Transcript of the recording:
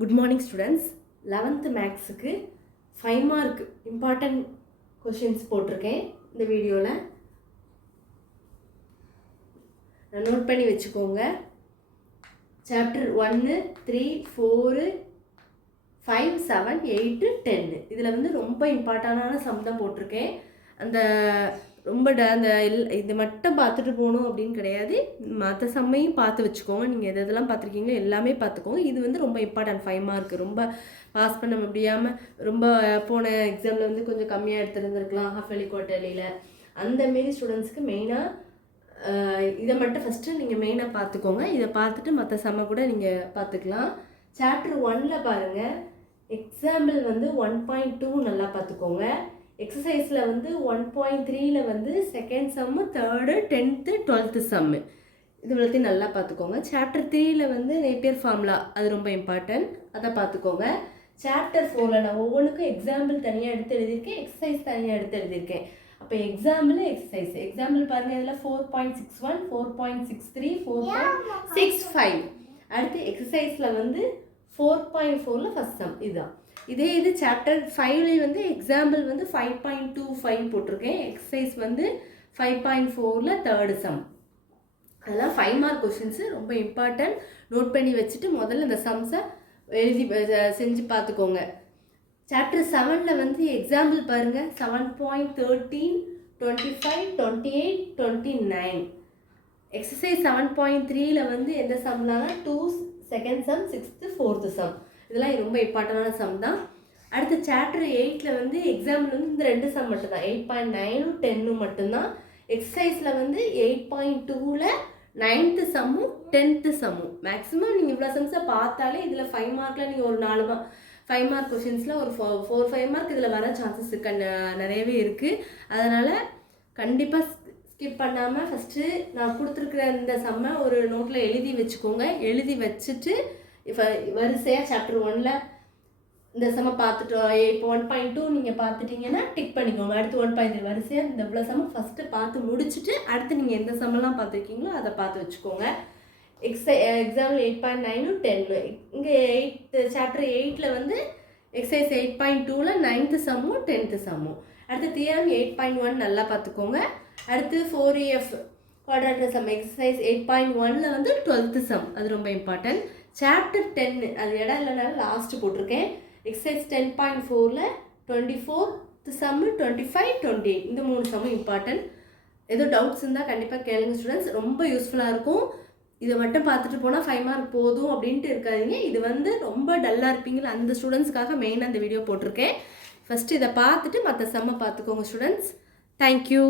Good morning students. 11th Maths க்கு 5 mark important questions போட்டிருக்கேன் இந்த வீடியோல. நோட் பண்ணி வெச்சுக்கோங்க. Chapter 1 3 4 5 7 8 10 இதுல வந்து ரொம்ப இம்பார்ட்டன்டான சம் தான் போட்டிருக்கேன். அந்த ரொம்ப அந்த இது மட்டும் பார்த்துட்டு போகணும் அப்படின்னு கிடையாது. மற்ற சம்மையும் பார்த்து வச்சுக்கோங்க. நீங்கள் எதெல்லாம் பார்த்துருக்கீங்களோ எல்லாமே பார்த்துக்கோங்க. இது வந்து ரொம்ப இம்பார்ட்டன்ட் 5 மார்க். ரொம்ப பாஸ் பண்ண முடியாமல் ரொம்ப போன எக்ஸாமில் வந்து கொஞ்சம் கம்மியாக எடுத்துருந்துருக்கலாம் ஹாஃப் இயர்லி குவார்ட்டர்லியில். அந்தமாரி ஸ்டூடெண்ட்ஸ்க்கு மெயினாக இதை மட்டும் ஃபஸ்ட்டு நீங்கள் மெயினாக பார்த்துக்கோங்க. இதை பார்த்துட்டு மற்ற சம்மை கூட நீங்கள் பார்த்துக்கலாம். சாப்டர் 1ல் பாருங்கள், எக்ஸாம்பிள் வந்து 1.2 நல்லா பார்த்துக்கோங்க. எக்ஸசைஸில் வந்து 1.3ல் வந்து செகண்ட் சம்மு, தேர்டு, 10th 12th சம்மு இது எல்லாத்தையும் நல்லா பார்த்துக்கோங்க. சாப்டர் 3ல் வந்து நேப்பியர் ஃபார்முலா அது ரொம்ப இம்பார்ட்டன்ட், அதை பார்த்துக்கோங்க. சாப்டர் 4ல் நான் ஒவ்வொன்றுக்கும் எக்ஸாம்பிள் தனியாக எடுத்து எழுதியிருக்கேன், எக்ஸசைஸ் தனியாக எடுத்து எழுதியிருக்கேன். அப்போ எக்ஸாம்பிள் எக்ஸசைஸ் எக்ஸாம்பிள் பாருங்கள், இதில் 4.61 4.63 4.65. அடுத்து எக்ஸசைஸில் வந்து 4.4ல் ஃபஸ்ட் சம் இதுதான். இதே இது சாப்டர் 5ல் வந்து எக்ஸாம்பிள் வந்து 5.25 போட்டிருக்கேன், எக்ஸசைஸ் வந்து 5.4ல் தேர்டு சம். அதெல்லாம் 5 மார்க் கொஷின்ஸு ரொம்ப இம்பார்ட்டன்ட். நோட் பண்ணி வச்சுட்டு முதல்ல இந்த சம்ஸை எழுதி செஞ்சு பார்த்துக்கோங்க. சாப்டர் 7ல் வந்து எக்ஸாம்பிள் பாருங்கள், 7.13 25 28 29. எக்ஸசைஸ் 7.3ல் வந்து எந்த சம்லாம் 2 second sum 6th 4th some இதெல்லாம் ரொம்ப இம்பார்ட்டண்டான சம் தான். அடுத்து சாப்டர் 8ல் வந்து எக்ஸாம்பிள் வந்து இந்த 2 சம் மட்டும்தான், 8.9 10 மட்டும்தான். எக்ஸசைஸில் வந்து 8.2ல் 9th சம்மும் 10th சம்மும். மேக்ஸிமம் நீங்கள் இவ்வளோ சம்ஸை பார்த்தாலே இதில் 5 மார்க்கில் நீங்கள் ஒரு 5 மார்க் கொஷின்ஸில் ஒரு 4-5 மார்க் இதில் வர சான்சஸ் நிறையவே இருக்குது. அதனால் கண்டிப்பாக ஸ்கிப் பண்ணாமல் ஃபஸ்ட்டு நான் கொடுத்துருக்குற இந்த சம்மை ஒரு நோட்டில் எழுதி வச்சுக்கோங்க. எழுதி வச்சுட்டு இப்போ வரிசையாக சாப்டர் 1ல் இந்த சம்மை பார்த்துட்டோம். இப்போ 1.2 நீங்கள் பார்த்துட்டிங்கன்னா டிக் பண்ணிக்கோங்க. அடுத்து 1.3 வரிசையாக இந்த இவ்வளோ சம்மை ஃபஸ்ட்டு பார்த்து முடிச்சுட்டு அடுத்து நீங்கள் எந்த சம்மெல்லாம் பார்த்துருக்கீங்களோ அதை பார்த்து வச்சுக்கோங்க. எக்ஸாம்பிள் 8.9 10. இங்கே சாப்டர் 8ல் வந்து எக்ஸசைஸ் 8.2ல் 9th சம்மும் 10th சம்மும். அடுத்து தியரம் 8.1 நல்லா பார்த்துக்கோங்க. அடுத்து 4EF குவாட்ராட்டிக் சம் எக்ஸசைஸ் 8.1ல் வந்து 12th சம் அது ரொம்ப இம்பார்ட்டன்ட். சாப்டர் 10 அது இடம் இல்லைனாலும் லாஸ்ட்டு போட்டிருக்கேன். எக்ஸசைஸ் 10.4ல் 24th சம்மு 25 28 இந்த 3 சம்மும் இம்பார்ட்டன்ட். ஏதோ டவுட்ஸ் இருந்தால் கண்டிப்பாக கேளுங்க ஸ்டூடெண்ட்ஸ், ரொம்ப யூஸ்ஃபுல்லாக இருக்கும். இதை மட்டும் பார்த்துட்டு போனால் 5 மார்க் போதும் அப்படின்ட்டு இருக்காதிங்க. இது வந்து ரொம்ப டல்லாக இருப்பீங்களா அந்த ஸ்டூடெண்ட்ஸ்க்காக மெயினாக இந்த வீடியோ போட்டிருக்கேன். ஃபஸ்ட்டு இதை பார்த்துட்டு மற்ற சம்மை பார்த்துக்கோங்க ஸ்டூடெண்ட்ஸ். தேங்க்யூ.